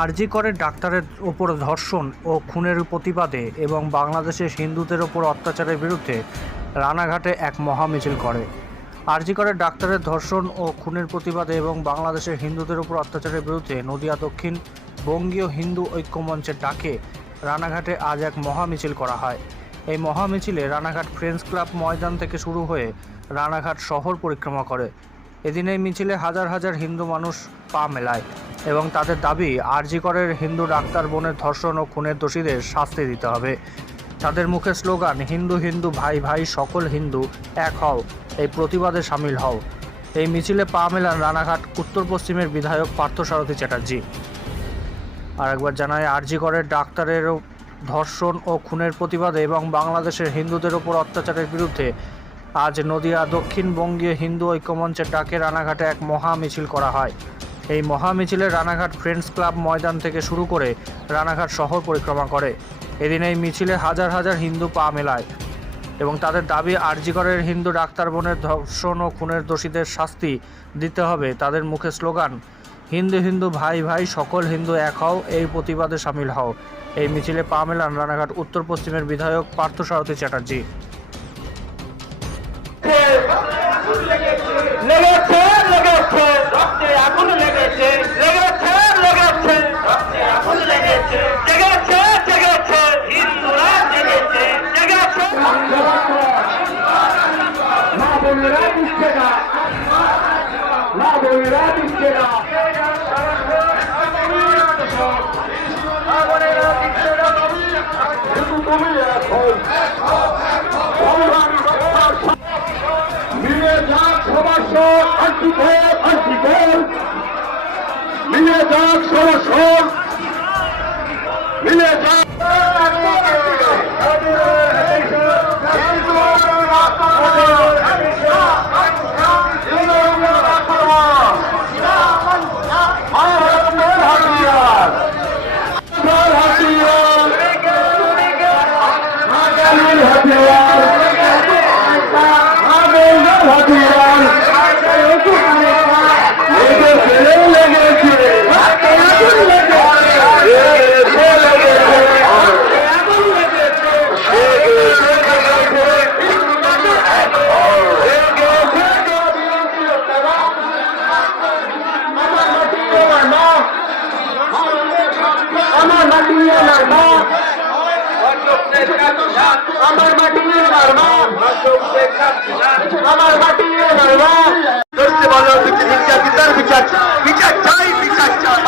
আরজি করে ডাক্তারের ওপর ধর্ষণ ও খুনের প্রতিবাদে এবং বাংলাদেশের হিন্দুদের ওপর অত্যাচারের বিরুদ্ধে রানাঘাটে এক মহামিছিল করে। আরজি করে ডাক্তারের ধর্ষণ ও খুনের প্রতিবাদে এবং বাংলাদেশের হিন্দুদের ওপর অত্যাচারের বিরুদ্ধে নদিয়া দক্ষিণ বঙ্গীয় হিন্দু ঐক্যমঞ্চের ডাকে রানাঘাটে আজ এক মহামিছিল করা হয়। এই মহামিছিলে রানাঘাট ফ্রেন্ডস ক্লাব ময়দান থেকে শুরু হয়ে রানাঘাট শহর পরিক্রমা করে। এদিন এই মিছিলে হাজার হাজার হিন্দু মানুষ পা মেলায় এবং তাদের দাবি আরজি করের হিন্দু ডাক্তার বোনের ধর্ষণ ও খুনের দোষীদের শাস্তি দিতে হবে। তাদের মুখে স্লোগান হিন্দু হিন্দু ভাই ভাই সকল হিন্দু এক হও, এই প্রতিবাদে সামিল হও। এই মিছিলে পা মেলান রানাঘাট উত্তর পশ্চিমের বিধায়ক পার্থসারথী চ্যাটার্জি। আরেকবার জানায় আরজি করের ডাক্তারের ধর্ষণ ও খুনের প্রতিবাদে এবং বাংলাদেশের হিন্দুদের ওপর অত্যাচারের বিরুদ্ধে আজ নদিয়া দক্ষিণ বঙ্গীয় হিন্দু ঐক্যমঞ্চের ডাকে রানাঘাটে এক মহা মিছিল করা হয়। এই মহা মিছিলে রানাঘাট ফ্রেন্ডস ক্লাব ময়দান থেকে শুরু করে রানাঘাট শহর পরিক্রমা করে। এদিন এই মিছিলে হাজার হাজার হিন্দু পা মেলায় এবং তাদের দাবি আরজি করের হিন্দু ডাক্তার বোনের ধর্ষণ ও খুনের দোষীদের শাস্তি দিতে হবে। তাদের মুখে স্লোগান হিন্দু হিন্দু ভাই ভাই সকল হিন্দু এক হও, এই প্রতিবাদে সামিল হও। এই মিছিলে পা মেলান রানাঘাট উত্তর পশ্চিমের বিধায়ক পার্থসারথী চ্যাটার্জি। মিলে যাক সবার সব মিলে যাক সবার সব মিলে যাক আমার মাটি করতে বলো বিচার বিচার চাই বিচার চাই।